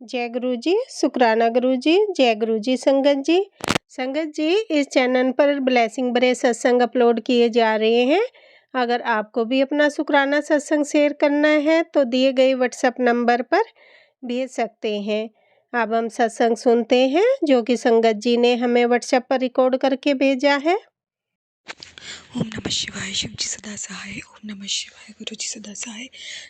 जय गुरु जी, शुक्राना गुरु जी, जय गुरु जी संगत जी। संगत जी, इस चैनल पर ब्लेसिंग भरे सत्संग अपलोड किए जा रहे हैं। अगर आपको भी अपना शुक्राना सत्संग शेयर करना है तो दिए गए व्हाट्सएप नंबर पर भेज सकते हैं। अब हम सत्संग सुनते हैं जो कि संगत जी ने हमें व्हाट्सएप पर रिकॉर्ड करके भेजा है। ओम नमः शिवाय। शिव जी सदा सहाय। ओम नमः शिवाय। गुरु जी सदा सहाय।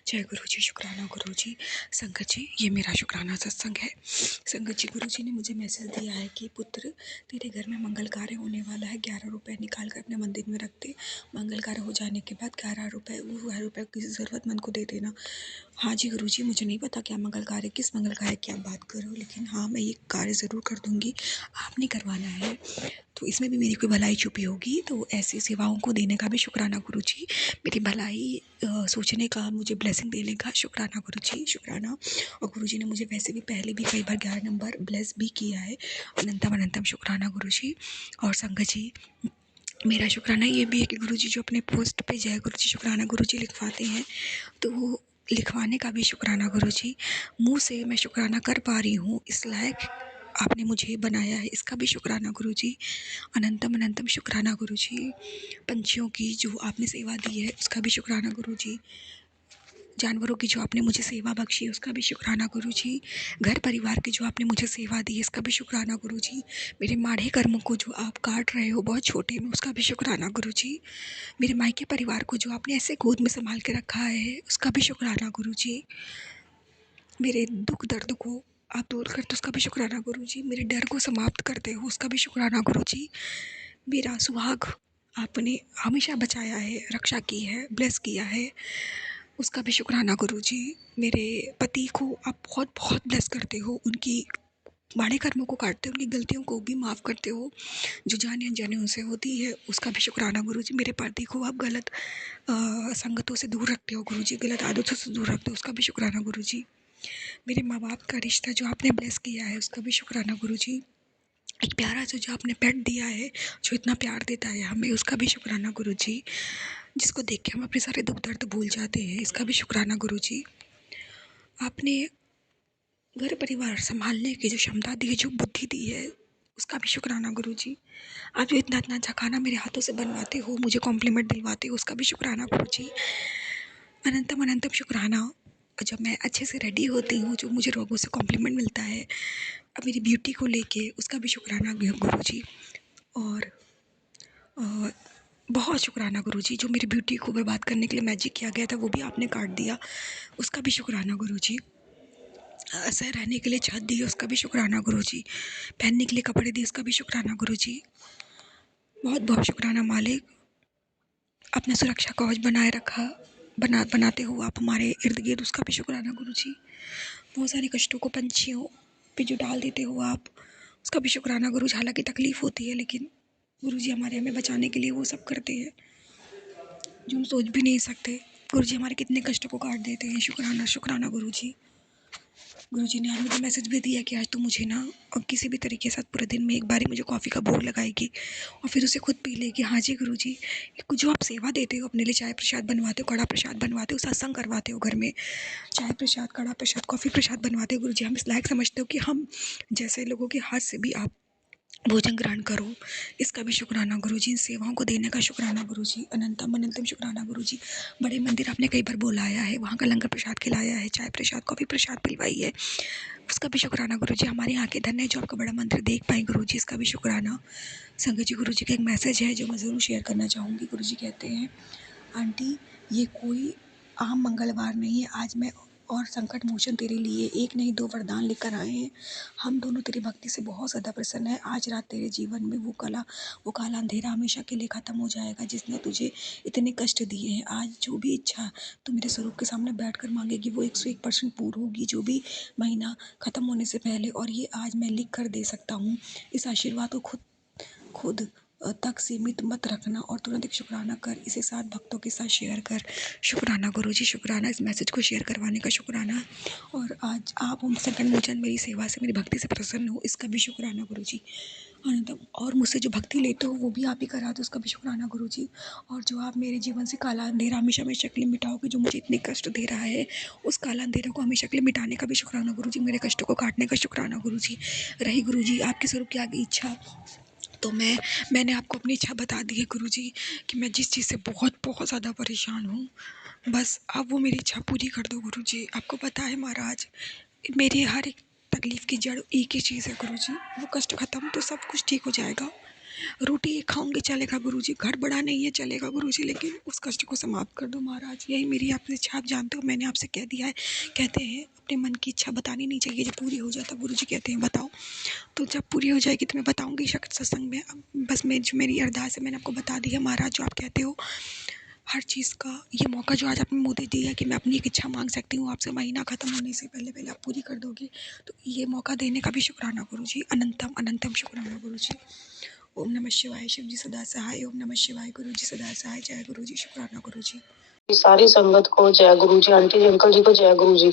जय गुरु जी। शुक्राना गुरु जी। संगत जी, ये मेरा शुक्राना सत्संग है। संगत जी, गुरु जी ने मुझे मैसेज दिया है कि पुत्र, तेरे घर में मंगल कार्य होने वाला है। 11 रुपये निकाल कर अपने मंदिर में रख दे। मंगल कार्य हो जाने के बाद 11 रुपये वो रुपये किसी ज़रूरतमंद को दे देना। हाँ जी गुरु जी, मुझे नहीं पता क्या मंगल कार्य, किस मंगल कार्य की आप बात करो, लेकिन हाँ, मैं ये कार्य ज़रूर कर दूँगी। आपने करवाना है तो इसमें भी मेरी कोई भलाई छुपी होगी, तो ऐसी सेवाओं को देने का भी शुक्राना गुरु जी। मेरी भलाई सोचने का, मुझे ब्लेसिंग देने का शुक्राना गुरु जी, शुक्राना। और गुरु जी ने मुझे वैसे भी पहले भी कई बार 11 नंबर ब्लेस भी किया है। अनंतम अनंतम शुक्राना गुरु जी। और संगत जी, मेरा शुक्राना ये भी है कि गुरु जी जो अपने पोस्ट पे जय गुरु जी शुक्राना गुरु जी लिखवाते हैं, तो वो लिखवाने का भी शुक्राना गुरु जी। मुँह से मैं शुक्राना कर पा रही हूँ, इस लायक आपने मुझे बनाया है, इसका भी शुक्राना गुरु जी। अनंतम अनंतम शुक्राना गुरु जी। पंछियों की जो आपने सेवा दी है उसका भी शुक्राना गुरु जी। जानवरों की जो आपने मुझे सेवा बख्शी है उसका भी शुक्राना गुरु जी। घर परिवार की जो आपने मुझे सेवा दी है इसका भी शुक्राना गुरु जी। मेरे माढ़े कर्मों को जो आप काट रहे हो बहुत छोटे में, उसका भी शुक्राना गुरु जी। मेरे मायके परिवार को जो आपने ऐसे गोद में संभाल के रखा है उसका भी शुक्राना गुरु जी। मेरे दुख दर्द को आप दूर करते हो उसका भी शुक्राना गुरु जी। मेरे डर को समाप्त करते हो उसका भी शुक्राना गुरु जी। मेरा सुहाग आपने हमेशा बचाया है, रक्षा की है, ब्लेस किया है, उसका भी शुक्राना गुरु जी। मेरे पति को आप बहुत बहुत ब्लेस करते हो, उनकी माड़े कर्मों को काटते हो, उनकी गलतियों को भी माफ़ करते हो जो जाने अनजाने उनसे होती है, उसका भी शुक्राना गुरु जी। मेरे पति को आप गलत संगतों से दूर रखते हो गुरु जी, गलत आदतों से दूर रखते हो, उसका भी शुक्राना गुरु जी। मेरे माँ बाप का रिश्ता जो आपने ब्लेस किया है उसका भी शुक्राना गुरु जी। एक प्यारा सा जो आपने पेट दिया है, जो इतना प्यार देता है हमें, उसका भी शुक्राना गुरु जी। जिसको देख के हम अपने सारे दुख दर्द भूल जाते हैं, इसका भी शुक्राना गुरु जी। आपने घर परिवार संभालने की जो क्षमता दी है, जो बुद्धि दी है, उसका भी शुक्राना गुरु जी। आप जो इतना इतना अच्छा खाना मेरे हाथों से बनवाते हो, मुझे कॉम्प्लीमेंट दिलवाते हो, उसका भी शुक्राना गुरु जी। अनंतम अनंतम शुक्राना। जब मैं अच्छे से रेडी होती हूँ, जो मुझे लोगों से कॉम्प्लीमेंट मिलता है अब मेरी ब्यूटी को लेके, उसका भी शुक्राना गुरु जी। और बहुत शुक्राना गुरु जी, जो मेरी ब्यूटी को बर्बाद करने के लिए मैजिक किया गया था वो भी आपने काट दिया, उसका भी शुक्राना गुरु जी। असह रहने के लिए छत दी, उसका भी शुक्राना गुरु जी। पहनने के लिए कपड़े दिए, उसका भी शुक्राना गुरु जी। बहुत बहुत शुक्राना मालिक। अपने सुरक्षा कवच बनाए रखा, बनाते हो आप हमारे इर्द गिर्द, उसका भी शुक्राना गुरु जी। बहुत सारे कष्टों को पंछियों पे जो डाल देते हो आप, उसका भी शुक्राना गुरु जी। हालांकि तकलीफ़ होती है, लेकिन गुरु जी हमारे हमें बचाने के लिए वो सब करते हैं जो हम सोच भी नहीं सकते। गुरु जी हमारे कितने कष्टों को काट देते हैं, शुक्राना शुक्राना गुरु जी। गुरु जी ने आज मुझे मैसेज भी दिया कि आज तो मुझे ना, और किसी भी तरीके से पूरे दिन में एक बारी मुझे कॉफ़ी का भोग लगाएगी और फिर उसे खुद पी लेगी। हाँ जी गुरु जी, जो आप सेवा देते हो, अपने लिए चाय प्रसाद बनवाते हो, कड़ा प्रसाद बनवाते हो, सत्संग करवाते हो घर में, चाय प्रसाद, कड़ा प्रसाद, कॉफ़ी प्रसाद बनवाते हो गुरु जी, हम इस लायक समझते हो कि हम जैसे लोगों के हाथ से भी आप भोजन ग्रहण करो, इसका भी शुक्राना गुरु जी। इन सेवाओं को देने का शुक्राना गुरु जी। अनंतम अनंतम शुक्राना गुरु जी। बड़े मंदिर आपने कई बार बुलाया है, वहाँ का लंगर प्रसाद खिलाया है, चाय प्रसाद, कॉफ़ी प्रसाद पिलवाई है, उसका भी शुक्राना गुरु जी। हमारे यहाँ के धन्य जो आपका बड़ा मंदिर देख पाए गुरु जी, इसका भी शुक्राना। संगत जी, गुरु जी का एक मैसेज है जो मैं ज़रूर शेयर करना चाहूँगी। गुरु जी कहते हैं, आंटी ये कोई आम मंगलवार नहीं है, आज मैं और संकट मोचन तेरे लिए एक नहीं दो वरदान लेकर आए हैं। हम दोनों तेरी भक्ति से बहुत ज़्यादा प्रसन्न है। आज रात तेरे जीवन में वो काला अंधेरा हमेशा के लिए ख़त्म हो जाएगा जिसने तुझे इतने कष्ट दिए हैं। आज जो भी इच्छा तू मेरे स्वरूप के सामने बैठ कर मांगेगी वो 101% पूर्ण होगी, जो भी महीना ख़त्म होने से पहले। और ये आज मैं लिख कर दे सकता हूँ। इस आशीर्वाद को खुद तक सीमित मत रखना और तुरंत एक शुक्राना कर, इसे 7 भक्तों के साथ शेयर कर। शुक्राना गुरुजी, शुक्राना इस मैसेज को शेयर करवाने का शुक्राना। और आज आप ओम संकट मोचन मेरी सेवा से, मेरी भक्ति से प्रसन्न हो, इसका भी शुक्राना गुरुजी। अनंतम, और मुझसे जो भक्ति लेते हो वो भी आप ही करा दो, उसका भी शुक्राना गुरुजी। और जो आप मेरे जीवन से काला अंधेरा हमेशा हमेशा के लिए मिटाओगे, जो मुझे इतने कष्ट दे रहा है, उस काला अंधेरा को हमेशा के लिए मिटाने का भी शुक्राना गुरुजी, मेरे कष्टों को काटने का शुक्राना गुरुजी। रही गुरुजी आपके स्वरूप की आगे इच्छा, तो मैंने आपको अपनी इच्छा बता दी है गुरुजी कि मैं जिस चीज़ से बहुत बहुत ज़्यादा परेशान हूँ, बस आप वो मेरी इच्छा पूरी कर दो गुरुजी। आपको पता है महाराज, मेरी हर एक तकलीफ़ की जड़ एक ही चीज़ है गुरुजी, वो कष्ट ख़त्म तो सब कुछ ठीक हो जाएगा। रोटी एक खाऊंगी चलेगा गुरुजी, घर बड़ा नहीं है चलेगा गुरुजी, लेकिन उस कष्ट को समाप्त कर दो महाराज, यही मेरी आपसे इच्छा। आप जानते हो मैंने आपसे कह दिया है, कहते हैं अपने मन की इच्छा बतानी नहीं चाहिए, जब पूरी हो जाता गुरुजी कहते हैं बताओ, तो जब पूरी हो जाएगी तो मैं बताऊंगी सत्संग में। बस जो मेरी अरदास है मैंने आपको बता दी है महाराज, जो आप कहते हो हर चीज़ का ये मौका जो आज आपने मुझे दिया है कि मैं अपनी एक इच्छा मांग सकती हूँ आपसे, महीना ख़त्म होने से पहले पहले आप पूरी कर दोगे, तो ये मौका देने का भी शुक्राना गुरुजी, अनंतम अनंतम शुक्राना गुरुजी। ओम नमः शिवाय, शिव जी सदा सहाय। ओम नमः शिवाय, गुरु जी सदा सहाय। जय गुरु जी, शुक्राना गुरु जी। सारी संगत को जय गुरु जी, आंटी जी अंकल जी को जय गुरु जी।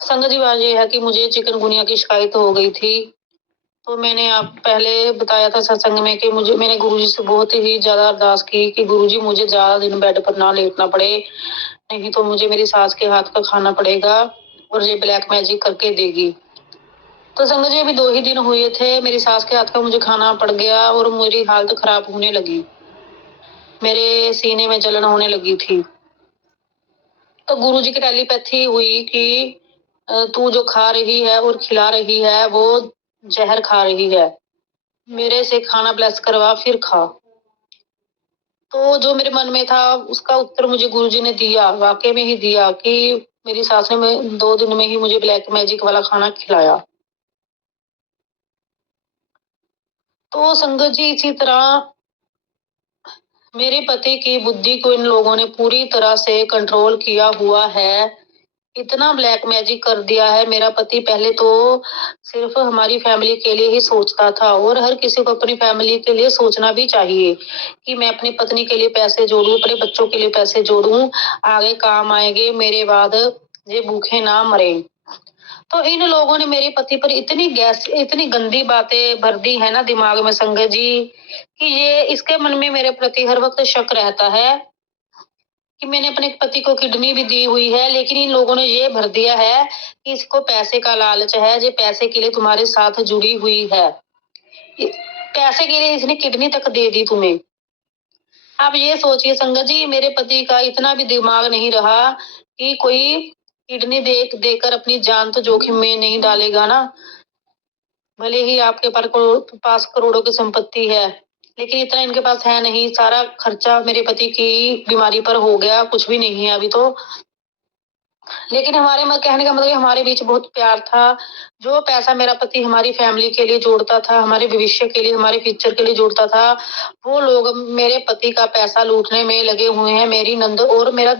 संगत जी बात ये है कि मुझे चिकनगुनिया की शिकायत हो गई थी, तो मैंने आप पहले बताया था सत्संग में कि मैंने गुरुजी से बहुत ही ज्यादा अरदास की कि गुरुजी मुझे ज्यादा दिन बेड पर ना लेटना पड़े, नहीं तो मुझे मेरी सास के हाथ का खाना पड़ेगा और ये ब्लैक मैजिक करके देगी। तो संगत जी अभी 2 ही दिन हुए थे, मेरी सास के हाथ का मुझे खाना पड़ गया और मेरी हालत खराब होने लगी, मेरे सीने में जलन होने लगी थी। तो गुरुजी की टेलीपैथी हुई कि तू जो खा रही है और खिला रही है वो जहर खा रही है, मेरे से खाना ब्लेस करवा फिर खा। तो जो मेरे मन में था उसका उत्तर मुझे गुरुजी ने दिया, वाकई में ही दिया कि मेरी सास ने 2 दिन में ही मुझे ब्लैक मैजिक वाला खाना खिलाया। तो संगत जी इसी तरह मेरे पति की बुद्धि को इन लोगों ने पूरी तरह से कंट्रोल किया हुआ है, इतना ब्लैक मैजिक कर दिया है। मेरा पति पहले तो सिर्फ हमारी फैमिली के लिए ही सोचता था, और हर किसी को अपनी फैमिली के लिए सोचना भी चाहिए कि मैं अपनी पत्नी के लिए पैसे जोड़ूं, अपने बच्चों के लिए पैसे जोड़ूं, आगे काम आएंगे, मेरे बाद ये भूखे ना मरे। तो इन लोगों ने मेरे पति पर इतनी गंदी बातें भर दी है ना दिमाग में संगत जी, कि ये इसके मन में मेरे प्रति हर वक्त शक रहता है कि मैंने अपने पति को किडनी भी दी हुई है, लेकिन इन लोगों ने ये भर दिया है कि इसको पैसे का लालच है, ये पैसे के लिए तुम्हारे साथ जुड़ी हुई है, पैसे के लिए इसने किडनी तक दे दी तुम्हें। आप ये सोचिए संगत जी, मेरे पति का इतना भी दिमाग नहीं रहा कि कोई किडनी देकर अपनी जान तो जोखिम में नहीं डालेगा ना। भले ही आपके पास करोड़ों की संपत्ति है, लेकिन इतना इनके पास है नहीं, सारा खर्चा मेरे पति की बीमारी पर हो गया, कुछ भी नहीं है अभी तो। लेकिन कहने का मतलब हमारे बीच बहुत प्यार था। जो पैसा मेरा पति हमारी फैमिली के लिए जोड़ता था, हमारे भविष्य के लिए, हमारे फ्यूचर के लिए जोड़ता था, वो लोग मेरे पति का पैसा लूटने में लगे हुए हैं। मेरी नंद और मेरा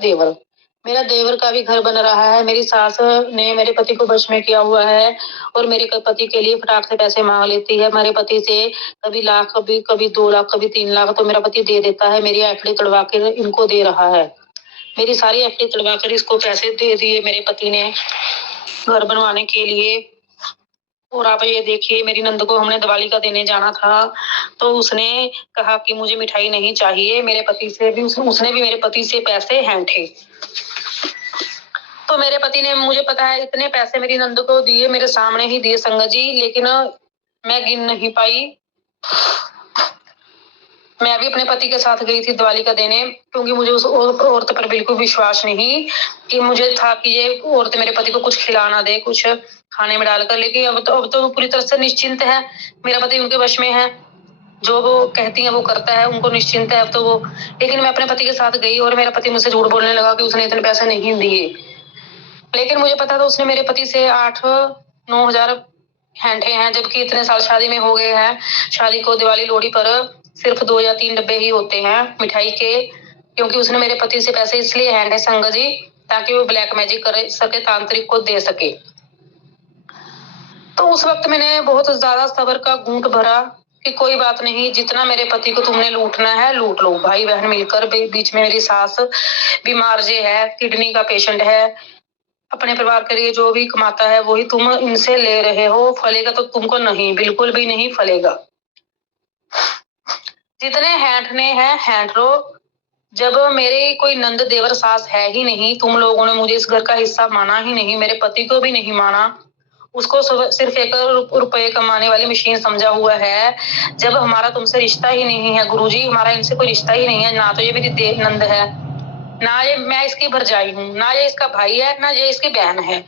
देवर का भी घर बन रहा है, मेरी सास ने मेरे पति को वश में किया हुआ है और मेरे पति के लिए फटाक से पैसे मांग लेती है मेरे पति से, कभी लाख, कभी 2 लाख, कभी 3 लाख, तो मेरा पति दे देता है, मेरी एफडी तड़वा के इनको दे रहा है। मेरी सारी एफडी तड़वा कर इसको पैसे दे दिए मेरे पति ने घर बनवाने के लिए। और आप ये देखिए, मेरी नंद को हमने दिवाली का देने जाना था, तो उसने कहा कि मुझे मिठाई नहीं चाहिए, मेरे पति से भी उसने भी मेरे पति से पैसे हैंठे। तो मेरे पति ने, मुझे पता है, इतने पैसे मेरी नंद को दिए, मेरे सामने ही दिए संगत जी, लेकिन मैं गिन नहीं पाई। मैं भी अपने पति के साथ गई थी दिवाली का देने, क्योंकि मुझे उस औरत पर बिल्कुल विश्वास नहीं, कि मुझे था कि ये औरत मेरे पति को कुछ खिला ना दे, कुछ खाने में डालकर। लेकिन अब तो पूरी तरह से निश्चिंत है, मेरा पति उनके वश में है, जो वो कहती है वो करता है, उनको निश्चिंत है अब तो वो। लेकिन मैं अपने पति के साथ गई और मेरा पति मुझसे झूठ बोलने लगा कि उसने इतने पैसे नहीं दिए, लेकिन मुझे पता था उसने मेरे पति से 8-9 हजार हैंठे हैं, जबकि इतने साल शादी में हो गए हैं। शादी को दिवाली लोहड़ी पर सिर्फ 2 या 3 डब्बे ही होते हैं मिठाई के, क्योंकि उसने मेरे पति से पैसे इसलिए हैंठे संगत जी, ताकि वो ब्लैक मैजिक कर सके, तांत्रिक को दे सके। तो उस वक्त मैंने बहुत ज्यादा सब्र का घूंट भरा कि कोई बात नहीं, जितना मेरे पति को तुमने लूटना है लूट लो, भाई बहन मिलकर। बीच में मेरी सास बीमार जे है, किडनी का पेशेंट है, अपने परिवार के लिए जो भी कमाता है वही तुम इनसे ले रहे हो, फलेगा तो तुमको नहीं, बिल्कुल भी नहीं फलेगा। जितने हैंटने हैं हैंट लो। जब मेरे कोई नंद देवर सास है ही नहीं, तुम लोगों ने मुझे इस घर का हिस्सा माना ही नहीं, मेरे पति को भी नहीं माना, उसको सिर्फ एक रुपए कमाने वाली मशीन समझा हुआ है। जब हमारा तुमसे रिश्ता ही नहीं है गुरुजी, हमारा इनसे कोई रिश्ता ही नहीं है, ना तो ये मेरी नंद है, ना ये मैं इसकी भरजाई हूँ, ना ये इसका भाई है, ना ये इसकी बहन है।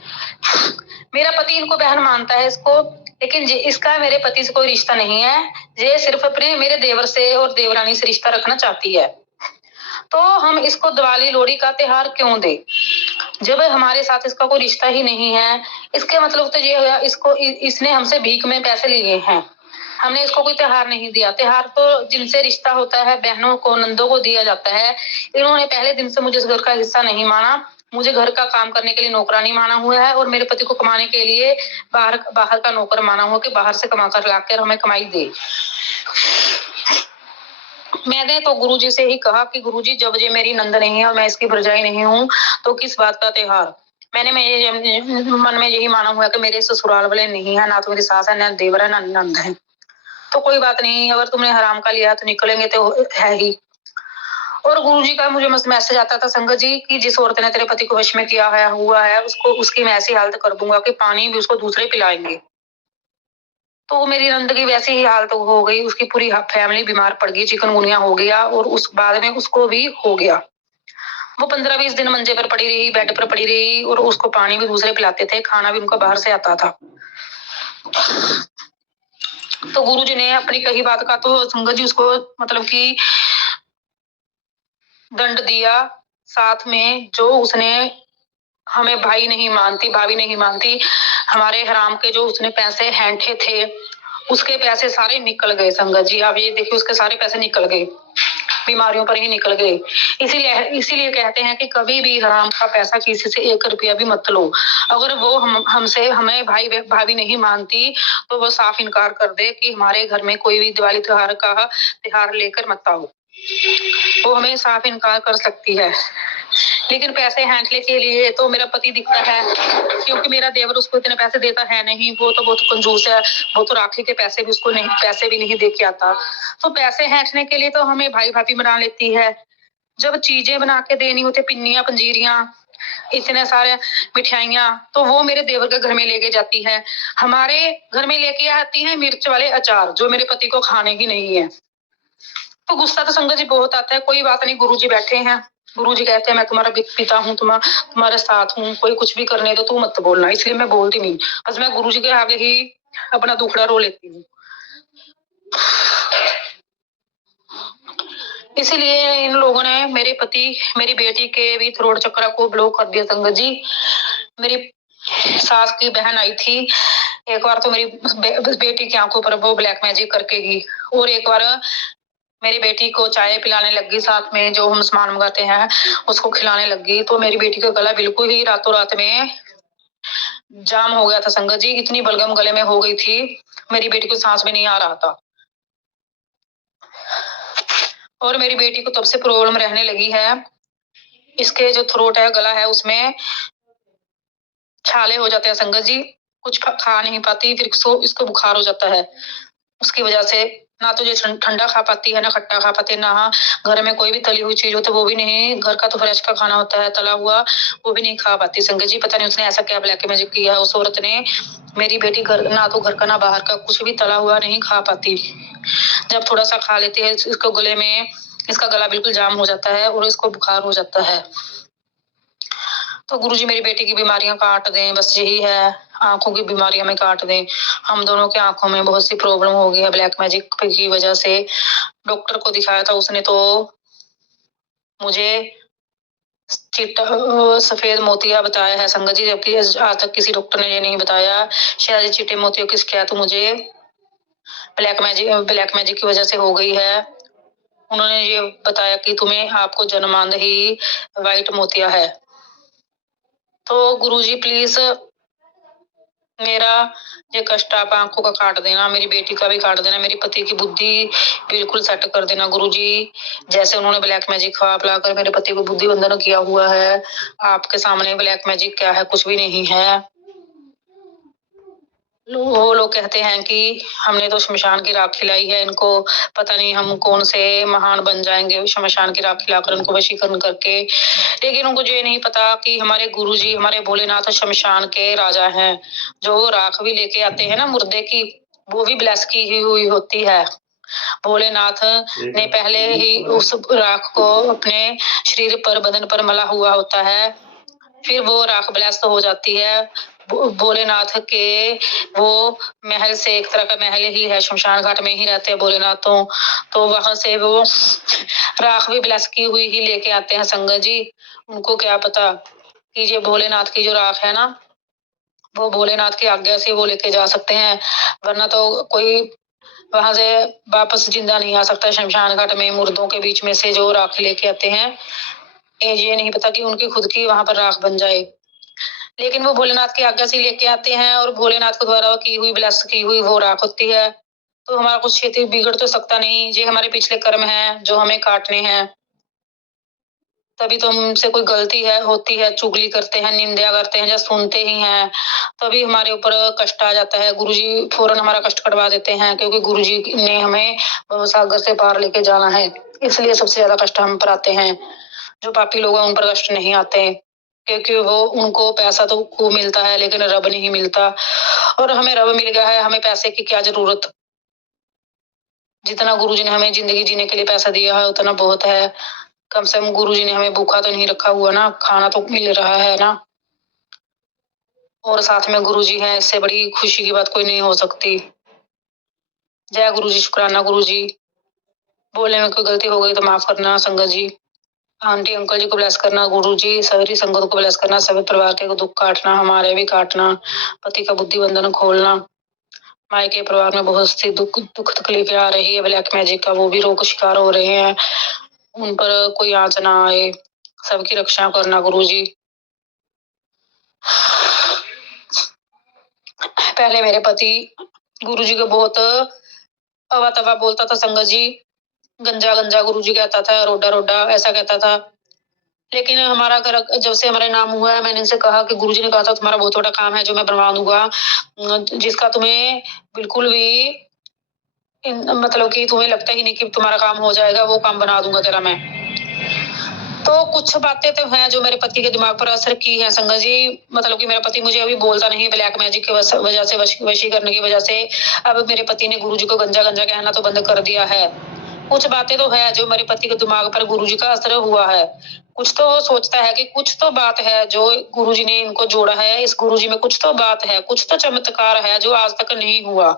मेरा पति इनको बहन मानता है इसको, लेकिन इसका मेरे पति से कोई रिश्ता नहीं है। ये सिर्फ अपने मेरे देवर से और देवरानी से रिश्ता रखना चाहती है। तो हम इसको दिवाली लोहड़ी का त्योहार क्यों दे, जब हमारे साथ इसका कोई रिश्ता ही नहीं है। इसके मतलब तो ये हुआ इसने हमसे भीख में पैसे लिए हैं, हमने इसको कोई त्योहार नहीं दिया। त्योहार तो जिनसे रिश्ता होता है, बहनों को नंदों को दिया जाता है। इन्होंने पहले दिन से मुझे इस घर का हिस्सा नहीं माना, मुझे घर का काम करने के लिए नौकरानी माना हुआ है, और मेरे पति को कमाने के लिए बाहर का नौकर माना हुआ कि बाहर से कमा कर लाकर हमें कमाई दे। मैंने तो गुरुजी से ही कहा कि गुरुजी, जब ये मेरी नंद नहीं है और मैं इसकी भरजाई नहीं हूँ, तो किस बात का त्योहार। मैंने मन में यही माना हुआ कि मेरे ससुराल वाले नहीं है, ना तो मेरी सास है, ना देवर है, ना नंद है, तो कोई बात नहीं, अगर तुमने हराम का लिया तो निकलेंगे तो है ही। और गुरुजी का मुझे मैसेज आता था, संगत जी, कि जिस औरत ने तेरे पति को वश में किया हुआ है उसकी मैं ऐसी हालत कर दूंगा कि पानी भी उसको दूसरे पिलाएंगे। तो मेरी नंद की वैसी ही हालत हो गई, उसकी पूरी फैमिली बीमार पड़ गई, चिकनगुनिया हो गया, और उस बाद में उसको भी हो गया। वो 15-20 दिन मंजे पर पड़ी रही, बेड पर पड़ी रही, और उसको पानी भी दूसरे पिलाते थे, खाना भी उनका बाहर से आता था। तो गुरुजी ने अपनी कही बात का तो संगत जी उसको मतलब कि दंड दिया, साथ में जो उसने हमें भाई नहीं मानती, भाभी नहीं मानती, हमारे हराम के जो उसने पैसे हैंठे थे, उसके पैसे सारे निकल गए संगत जी। आप ये देखिए, उसके सारे पैसे निकल गए, बीमारियों पर ही निकल गए। इसीलिए कहते हैं कि कभी भी हराम का पैसा किसी से 1 रुपया भी मत लो। अगर वो हमसे हमें भाई भाभी नहीं मानती, तो वो साफ इनकार कर दे कि हमारे घर में कोई भी दिवाली त्योहार लेकर मत आओ, वो हमें साफ इनकार कर सकती है। लेकिन पैसे हैंडले के लिए तो मेरा पति दिखता है, क्योंकि मेरा देवर उसको इतने पैसे देता है नहीं, वो तो बहुत कंजूस है, वो तो राखी के पैसे भी उसको नहीं, पैसे भी नहीं दे के आता। तो पैसे हैंटने के लिए तो हमें भाई भाभी बना लेती है। जब चीजें बना के देनी होती, पिन्नियां, पंजीरियां, इतने सारे मिठाइयां, तो वो मेरे देवर के घर में लेके जाती है। हमारे घर में लेके आती है मिर्च वाले अचार, जो मेरे पति को खाने की नहीं है। तो गुस्सा तो संगत जी बहुत आता है। कोई बात नहीं, गुरुजी बैठे हैं, गुरुजी कहते हैं मैं तुम्हारा पिता हूँ, तुम्हारे साथ हूँ, कोई कुछ भी करने दो, तू मत बोलना। इसलिए मैं बोलती नहीं, बस मैं गुरुजी के आगे ही अपना दुखड़ा रो लेती हूँ। इसीलिए इन लोगों ने मेरे पति, मेरी बेटी के भी थ्रोट चक्र को ब्लॉक कर दिया संगत जी। मेरी सास की बहन आई थी एक बार, तो मेरी बेटी की आंखों पर वो ब्लैक मैजिक करके गई, और एक बार मेरी बेटी को चाय पिलाने लगी, साथ में जो हम सामान मंगाते हैं उसको खिलाने लगी। तो मेरी बेटी का गला बिल्कुल ही रातों रात में जाम हो गया था संगत जी, इतनी बलगम गले में हो गई थी, मेरी बेटी को सांस भी नहीं आ रहा था। और मेरी बेटी को तब से प्रॉब्लम रहने लगी है, इसके जो थ्रोट है, गला है, उसमें छाले हो जाते हैं संगत जी, कुछ खा नहीं पाती, फिर इसको बुखार हो जाता है। उसकी वजह से ना तो ये ठंडा खा पाती है, ना खट्टा खा पाती है, ना घर में कोई भी तली हुई चीज होती है वो भी नहीं, घर का तो फ्रेश का खाना होता है, तला हुआ वो भी नहीं खा पाती संगत जी। पता नहीं उसने ऐसा क्या ब्लैक मैजिक किया है उस औरत ने, मेरी बेटी ना तो घर का ना बाहर का कुछ भी तला हुआ नहीं खा पाती। जब थोड़ा सा खा लेती है, इसको गले में, इसका गला बिल्कुल जाम हो जाता है और इसको बुखार हो जाता है। तो गुरुजी मेरी बेटी की बीमारियां काट दें, बस यही है, आंखों की बीमारियां में काट दें। हम दोनों की आंखों में बहुत सी प्रॉब्लम हो गई है ब्लैक मैजिक की वजह से। डॉक्टर को दिखाया था, उसने तो मुझे सफेद मोतिया बताया है संगत जी, जबकि आज तक किसी डॉक्टर ने ये नहीं बताया। शायद चिट्टे मोतियों की शिकायत मुझे ब्लैक मैजिक की वजह से हो गई है। उन्होंने ये बताया कि आपको जन्मांध ही व्हाइट मोतिया है। तो गुरुजी प्लीज मेरा ये कष्ट आप आंखों का काट देना, मेरी बेटी का भी काट देना, मेरी पति की बुद्धि बिल्कुल सेट कर देना गुरुजी। जैसे उन्होंने ब्लैक मैजिक खवा पिलाकर मेरे पति को बुद्धि बंधन किया हुआ है, आपके सामने ब्लैक मैजिक क्या है? कुछ भी नहीं है। वो लोग कहते हैं कि हमने तो शमशान की राख खिलाई है इनको, पता नहीं हम कौन से महान बन जाएंगे शमशान की राख खिलाकर उनको वशीकरण करके। लेकिन उनको ये नहीं पता कि हमारे गुरुजी, हमारे भोलेनाथ शमशान के राजा हैं। जो राख भी लेके आते हैं ना मुर्दे की, वो भी ब्लेस की हुई होती है। भोलेनाथ ने पहले ही उस राख को अपने शरीर पर, बदन पर मला हुआ होता है, फिर वो राख ब्लेस हो जाती है। भोलेनाथ के वो महल से, एक तरह का महल ही है, शमशान घाट में ही रहते हैं भोलेनाथ। तो वहां से वो राख भी ब्लेस की हुई ही लेके आते हैं संगत जी। उनको क्या पता कि ये भोलेनाथ की जो राख है ना, वो भोलेनाथ की आज्ञा से वो लेके जा सकते हैं, वरना तो कोई वहां से वापस जिंदा नहीं आ सकता। शमशान घाट में मुर्दों के बीच में से जो राख लेके आते हैं, ये नहीं पता कि उनकी खुद की वहां पर राख बन जाए। लेकिन वो भोलेनाथ की आज्ञा से लेके आते हैं और भोलेनाथ के द्वारा की हुई, ब्लेस की हुई वो राख होती है। तो हमारा कुछ क्षेत्र बिगड़ तो सकता नहीं, ये हमारे पिछले कर्म हैं जो हमें काटने हैं। तभी तो हमसे कोई गलती है होती है, चुगली करते हैं, निंदा करते हैं या सुनते ही हैं, तभी हमारे ऊपर कष्ट आ जाता है। गुरुजी फौरन हमारा कष्ट कटवा देते हैं, क्योंकि गुरुजी ने हमें सागर से पार लेके जाना है, इसलिए सबसे ज्यादा कष्ट हम पर आते हैं। जो पापी लोग हैं उन पर कष्ट नहीं आते, क्योंकि वो उनको पैसा तो खूब मिलता है लेकिन रब नहीं मिलता। और हमें रब मिल गया है, हमें पैसे की क्या जरूरत। जितना गुरुजी ने हमें जिंदगी जीने के लिए पैसा दिया है उतना बहुत है। कम से कम गुरुजी ने हमें भूखा तो नहीं रखा हुआ ना, खाना तो मिल रहा है ना, और साथ में गुरुजी है, इससे बड़ी खुशी की बात कोई नहीं हो सकती। जय गुरुजी, शुक्राना गुरुजी। बोलने में कोई गलती हो गई तो माफ करना संगत जी। आंटी अंकल जी को ब्लेस करना गुरुजी, सारी संगत को ब्लेस करना, सभी परिवार के दुख काटना, हमारे भी काटना, पति का बुद्धि बंधन खोलना। माई के परिवार में बहुत सी दुख तकलीफें आ रही है ब्लैक मैजिक का, वो भी रोग शिकार हो रहे हैं, उन पर कोई आंच ना आए, सबकी रक्षा करना गुरुजी। पहले मेरे पति गुरुजी को बहुत अवा तवा बोलता था संगत जी, गंजा गंजा गुरुजी कहता था, रोडा रोडा ऐसा कहता था। लेकिन हमारा घर जब से हमारा नाम हुआ है, मैंने इनसे कहा कि गुरुजी ने कहा था तुम्हारा बहुत बड़ा काम है जो मैं बनवा दूंगा, जिसका तुम्हें बिल्कुल भी मतलब कि तुम्हें लगता ही नहीं कि तुम्हारा काम हो जाएगा, वो काम बना दूंगा तेरा मैं। तो कुछ बातें तो हैं जो मेरे पति के दिमाग पर असर की है संगत जी, मतलब कि मेरा पति मुझे अभी बोलता नहीं ब्लैक मैजिक की वजह से, वशी करने की वजह से। अब मेरे पति ने गुरुजी को गंजा गंजा कहना तो बंद कर दिया है। कुछ बातें तो है जो मेरे पति के दिमाग पर गुरुजी का असर हुआ है। कुछ तो वो सोचता है कि कुछ तो बात है जो गुरुजी ने इनको जोड़ा है, इस गुरुजी में कुछ तो बात है, कुछ तो चमत्कार है जो आज तक नहीं हुआ।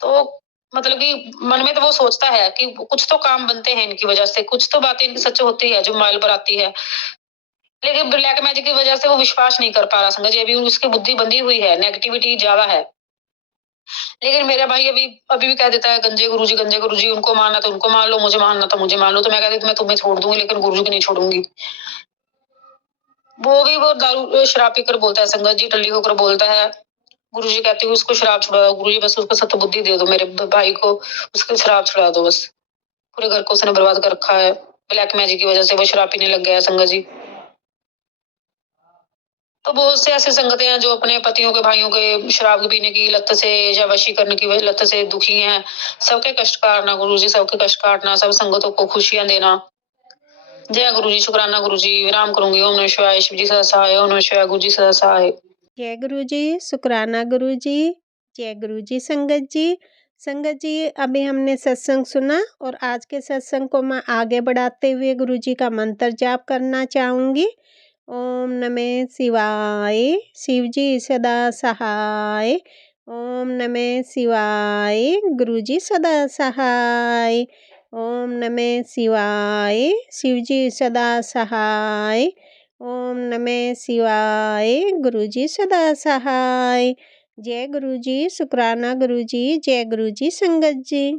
तो मतलब कि मन में तो वो सोचता है कि कुछ तो काम बनते हैं इनकी वजह से, कुछ तो बातें इनकी सच होती है जो मोबाइल पर आती है। लेकिन ब्लैक मैजिक की वजह से वो विश्वास नहीं कर पा रहा संगत जी, अभी उसकी बुद्धि बंधी हुई है, नेगेटिविटी ज्यादा है। लेकिन मेरा भाई अभी भी कह देता है गंजे गुरुजी, उनको मानना तो उनको मान लो, मुझे मानना तो मुझे मान लो। तो मैं कहती मैं तुम्हें छोड़ दूंगी लेकिन गुरुजी को नहीं छोड़ूंगी। वो दारू शराब पीकर बोलता है संगत जी, टल्ली होकर बोलता है। गुरुजी कहती हूँ उसको शराब छुड़ा दो गुरुजी, बस उसको सत्य बुद्धि दे दो, मेरे भाई को उसकी शराब छुड़ा दो बस। पूरे घर को उसने बर्बाद कर रखा है, ब्लैक मैजिक की वजह से वो शराब पीने लग गया है संगत जी। तो बहुत से ऐसे संगतें हैं जो अपने पतियों के, भाइयों के शराब पीने की लत से या वशी करने की लत से दुखी हैं। सबके कष्ट काटना गुरुजी, सबके कष्ट काटना, सब संगतों को खुशियां देना। जय गुरुजी, शुक्राना गुरुजी, विराम करूंगी। ओम नमः शिवाय, शिव जी सदा सहाय। ओम नमः शिवाय, गुरुजी सदा सहाय। जय गुरुजी, शुक्राना गुरुजी। जय गुरुजी संगत जी। संगत जी, अभी हमने सत्संग सुना और आज के सत्संग को मैं आगे बढ़ाते हुए गुरुजी का मंत्र जाप करना चाहूँगी। ओम नमः शिवाय, शिव जी सदा सहाय। ओम नमः शिवाय, गुरुजी सदा सहाय। ओम नमः शिवाय, शिव जी सदा सहाय। ओम नमः शिवाय, गुरुजी सदा सहाय। जय गुरुजी, शुक्राना गुरुजी। जय गुरुजी संगत जी।